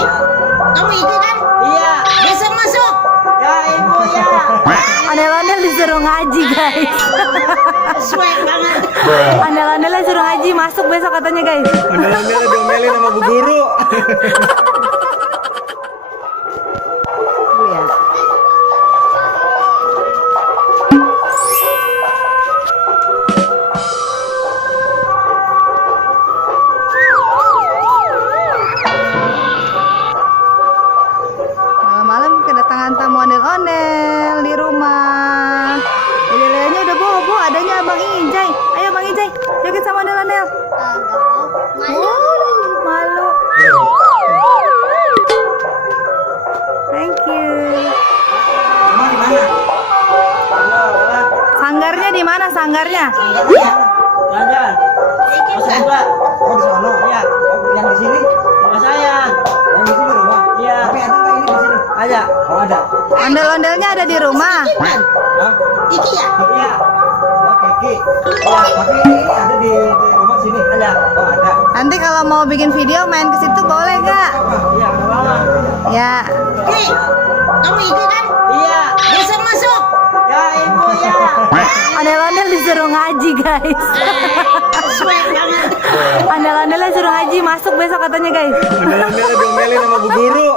Kamu Iki kan? Iya. Besok masuk. Ya ibu ya. Ondel-ondel disuruh ngaji guys. Swag banget. Ondel-ondelnya suruh ngaji masuk besok katanya guys. Ondel-ondel diomelin sama bu guru. Lihat. Malam-malam kedatangan tamu ondel-ondel di rumah. Lele-lelenya udah bobo, adanya Abang Ijay. Ayo Bang Ijay, joget sama ondel-ondel. Malu. Thank you. Emang di mana? Sanggarnya di mana sanggarnya? Jalan-jalan. Masuk juga. Oh di sono. Iya. Oh yang di sini? Rumah saya. Yang di sini rumah. Iya. Tapi ada nggak ini di sini? Ada. Oh ada. Ondel-ondelnya ada di rumah. Iki kan? Hah? Iki ya? Iya. Oh Kiki. Oh, tapi ini ada di rumah sini. Ada. Oh ada. Nanti kalau mau bikin video main ke situ boleh nggak? Apa? Iya, nggak apa-apa. Ya. Iki. Kamu Iki kan? Iya. Besok masuk. Ya ibu ya. Ondel-ondel disuruh ngaji guys. Swag banget. Ondel-ondelnya suruh ngaji masuk besok katanya guys. Ondel-ondel diomelin sama bu guru.